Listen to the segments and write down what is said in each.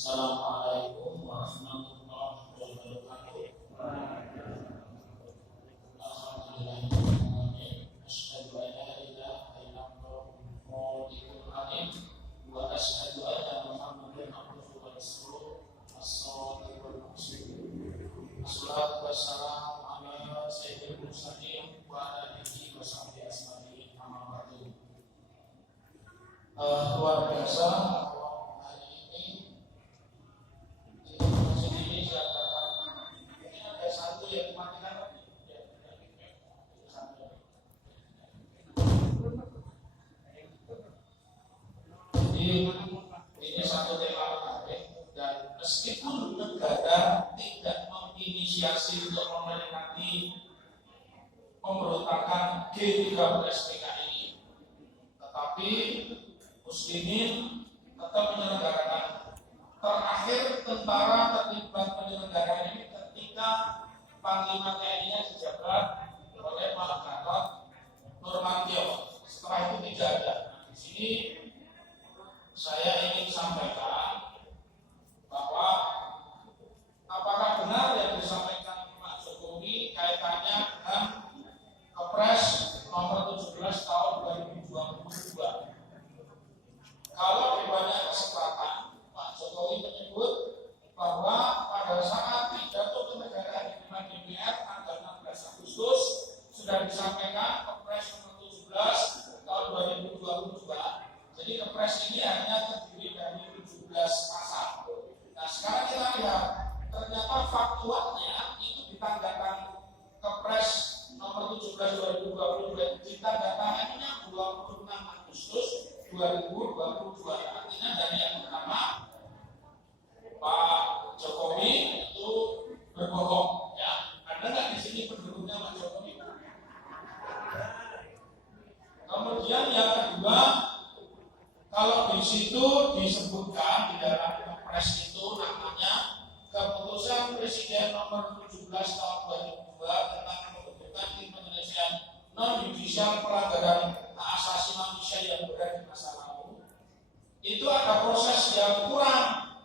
Assalamualaikum warahmatullahi wabarakatuh. Alhamdulillahirrahmanirrahim. Asyhadu an la ilaha illallah muhammadun alim wa asyhadu anna muhammadan abduhu wa rasuluh as-shadiq wal masduq. Assalatu wassalamu ala sayyidil mursalin wa ala alihi wa sahbihi ajmain. Amma ba'du. Luar biasa ini satu tema menarik, dan meskipun negara tidak menginisiasi untuk memeringati pemberontakan G13 PKI, tetapi muslimin tetap menyelenggarakan. Terakhir tentara terlibat penyelenggaraan ini ketika Panglima TNI-nya dijabat oleh Pak Gatot Nurmantio. Setelah itu tidak ada. Di sini saya ingin sampaikan bahwa apakah benar yang disampaikan Pak Jokowi kaitannya dengan Kepres nomor 17 tahun 2022. Kalau di banyak kesempatan Pak Jokowi menyebut bahwa pada saat pidato kenegaraan di depan DPR tanggal 16 Agustus sudah disampaikan Kepres nomor 17 tahun 2022. Jadi Kepres ini hanya terdiri dari 17 pasal. Nah sekarang kita lihat, ternyata faktualnya itu ditanggakan Kepres nomor 17 2022 ditandatangannya 26 Agustus 2022. Artinya dari yang pertama Pak Jokowi itu berbohong, ya. Ada nggak di sini pendukungnya Pak Jokowi? Kemudian yang kedua, kalau di situ disebutkan di dalam Kepres itu namanya Keputusan Presiden Nomor 17 Tahun 2002 tentang pembentukan tim penyelesaian non-judicial pelanggaran hak asasi manusia yang berat di masa lalu. Itu ada proses yang kurang.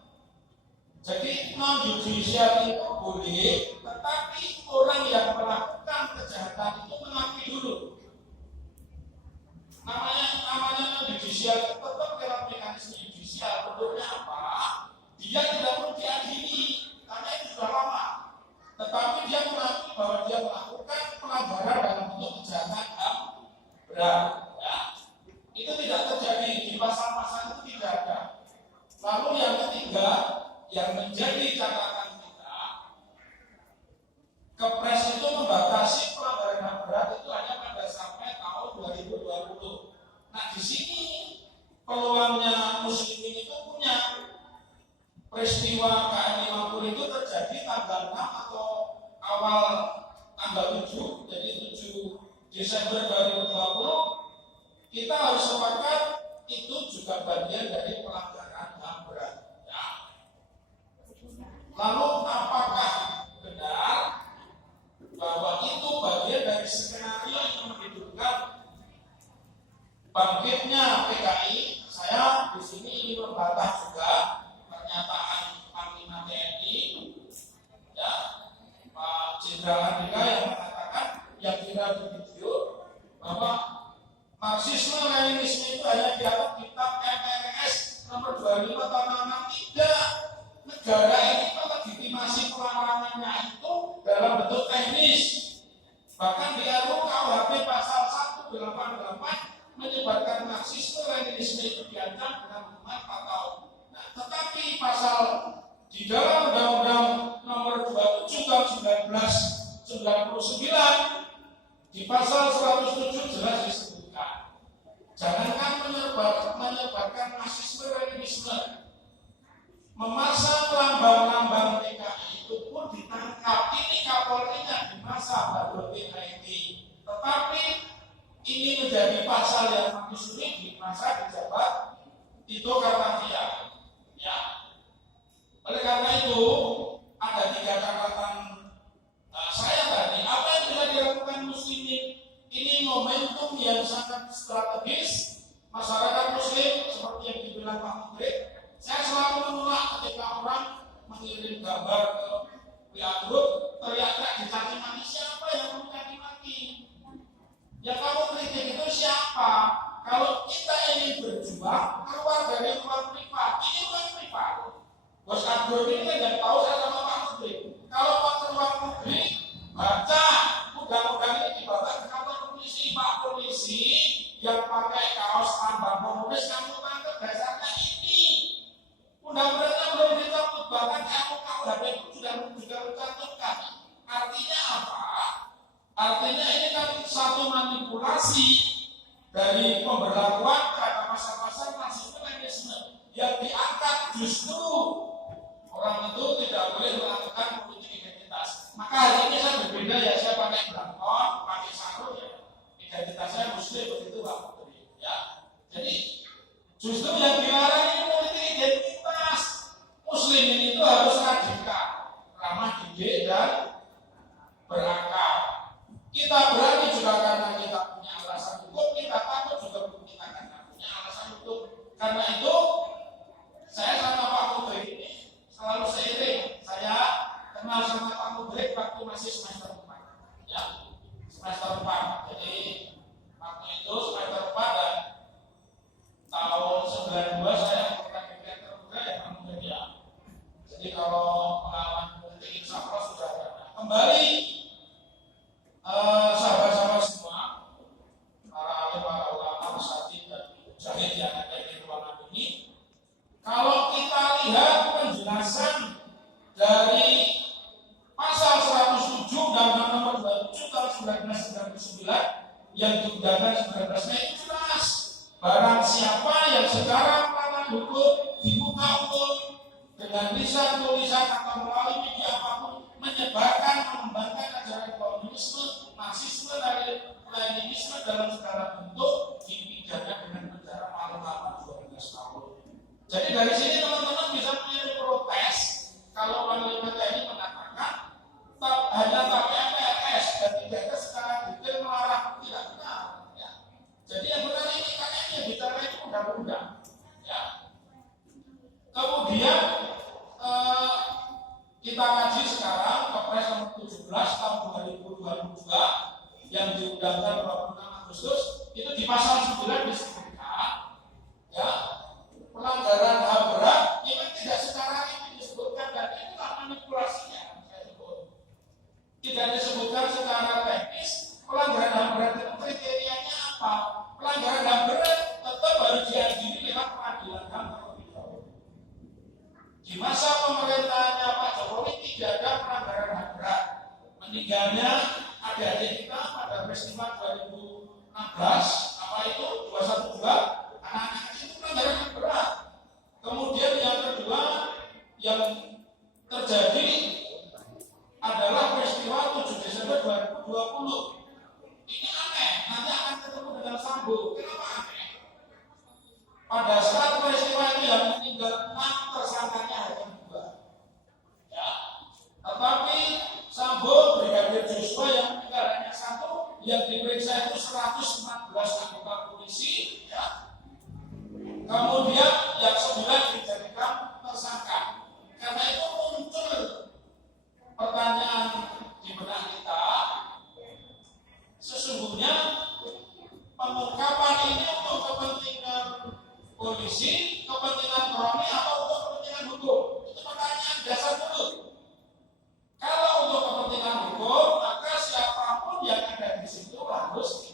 Jadi non-judicial itu boleh, tetapi orang yang melakukan kejahatan itu mengakui dulu. Namanya non-judicial tetap dalam mekanisme judicial. Bentuknya apa? Dia tidak perlu diadili karena itu sudah lama. Tetapi dia mengakui bahwa dia melakukan pelanggaran dalam bentuk kejahatan HAM berat. Ya. Itu tidak terjadi di pasal-pasal itu, tidak ada. Lalu yang ketiga, yang menjadi catatan kita, Kepres itu membatasi pelanggaran HAM berat itu hanya pada sampai tahun 2020. Nah di sini peluangnya muslimin itu punya. Peristiwa KM 50 itu terjadi tanggal 6 atau awal tanggal 7, jadi 7 Desember 2020. Kita harus sepakat itu juga bagian dari pelanggaran HAM berat. Ya. Lalu apakah benar bahwa itu bagian dari skenario yang menghidupkan bangkitnya PKI? Saya di sini ingin membantah juga pernyataan Panglima TNI, ya, Pak Jenderal Andika yang mengatakan yang viral di video bahwa Marxisme Leninisme itu hanya diatur di kitab MPRS nomor 25 tahun 66. Tidak, negara ini legitimasi pelarangannya itu dalam bentuk teknis. Bahkan di RUU KUHP pasal 188 menyebabkan Marxisme Leninisme itu diancam dengan hukuman 4 tahun. Nah, tetapi pasal di dalam Undang-Undang Nomor 27 Tahun 1999 di pasal 107 jelas disebutkan, jangankan menyebabkan Marxisme Leninisme, memasang lambang-lambang PKI itu pun ditangkap. Ini Kapolrinya di masa Pak PKI, tetapi ini menjadi pasal yang manusiawi di masa pejabat Tito Karnavian. Ya. Oleh karena itu ada 3 catatan saya tadi. Apa yang bisa dilakukan muslimin? Ini momentum yang sangat strategis. Masyarakat muslim seperti yang dibilang Pak Menteri, saya selalu menolak ketika kirim gambar ke WA grup, teriak-teriak dicaci maki, siapa yang mau caci maki? Ya kamu kritik itu siapa? Kalau kita ingin berjuang keluar dari ruang privat, ini ruang privat. Bos Agro ini kan nggak tahu saya sama Pak Menteri. Kalau Pak ke ruang publik, baca undang-undang ini dibawa ke kantor polisi. Pak polisi yang pakai kaos tambah komunis, kamu tangkap dasarnya ini. Undang-undangnya belum dicabut, bahkan KUHP itu sudah mencantumkan. Artinya apa? Artinya ini kan satu manipulasi dari pemberlakuan pada pasal-pasal nasionalisme yang diangkat justru orang itu tidak boleh melakukan politik identitas. Maka hari ini saya berbeda ya, saya pakai belangkon, pakai sarung ya. Identitas saya Muslim begitu Pak Putri. Ya. Jadi justru yang dilarang ini politik identitas. Muslimin itu harus radikal, ramah didik dan berakal. Kita berani juga karena kita punya alasan hukum, kita takut juga kita karena punya alasan hukum. Karena itu saya sama Pak Putri ini selalu seiring. Saya kenal sama Pak Putri waktu masih semester 4. Ya, semester 4. Jadi waktu itu semester 4 dan tahun 92 saya anggota DPR termuda ya Pak Putri ya. Jadi kalau pengalaman politik insya Allah sudah ada. Kembali sahabat-sahabat semua, para alim, para ulama, pesatid dan mujahid yang ada di ruangan ini, kalau kita lihat penjelasan dari pasal 107 Undang-Undang Nomor 27 Tahun 1999 yang diundangkan 19 Mei itu jelas. Barang siapa yang secara tangan hukum di muka umum dengan lisan, tulisan atau melalui media apapun menyebarkan, mengembangkan ajaran komunisme, marxisme, leninisme dalam segala bentuk dipidana dengan penjara paling lama 12 tahun. Jadi dari sini teman-teman bisa menjadi protes kalau Panglima TNI mengatakan hanya pakai PRS dan tidak ada secara detail melarang, tidak benar. Ya. Jadi yang benar ini karena ini yang bicara itu undang-undang. Ya. Kemudian kita kaji sekarang Kepres nomor 17 tahun 2022 yang diundangkan 26 Agustus itu di pasal 9 disebutkan ya pelanggaran HAM berat ini tidak secara ini disebutkan dan itulah manipulasinya saya sebut. Tidak disebutkan secara teknis pelanggaran HAM berat itu kriterianya apa? Pelanggaran HAM berat tetap harus diadili lewat pengadilan HAM. Di masa pemerintahnya Pak Jokowi tidak ada pelanggaran HAM berat. Meninggalnya adik-adik kita pada peristiwa 2016 apa itu 212 anak-anak itu pelanggaran HAM berat. Kemudian yang kedua yang terjadi adalah peristiwa 7 Desember 2020. Ini aneh, nanti akan ketemu dengan Sambo. Kenapa aneh? Pada saat peristiwa itu yang meninggal 6 tersangkanya hanya 2. Ya. Tetapi Sambo, Brigadir Joshua yang meninggal hanya 1, yang diperiksa itu 114 anggota polisi. Ya. Kemudian yang 9 dijadikan tersangka. Karena itu muncul pertanyaan di benak kita, sesungguhnya pengungkapan ini untuk kepentingan polisi, kepentingan kroni atau untuk kepentingan hukum? Itu pertanyaan dasar dulu. Kalau untuk kepentingan hukum, maka siapapun yang ada di situ harus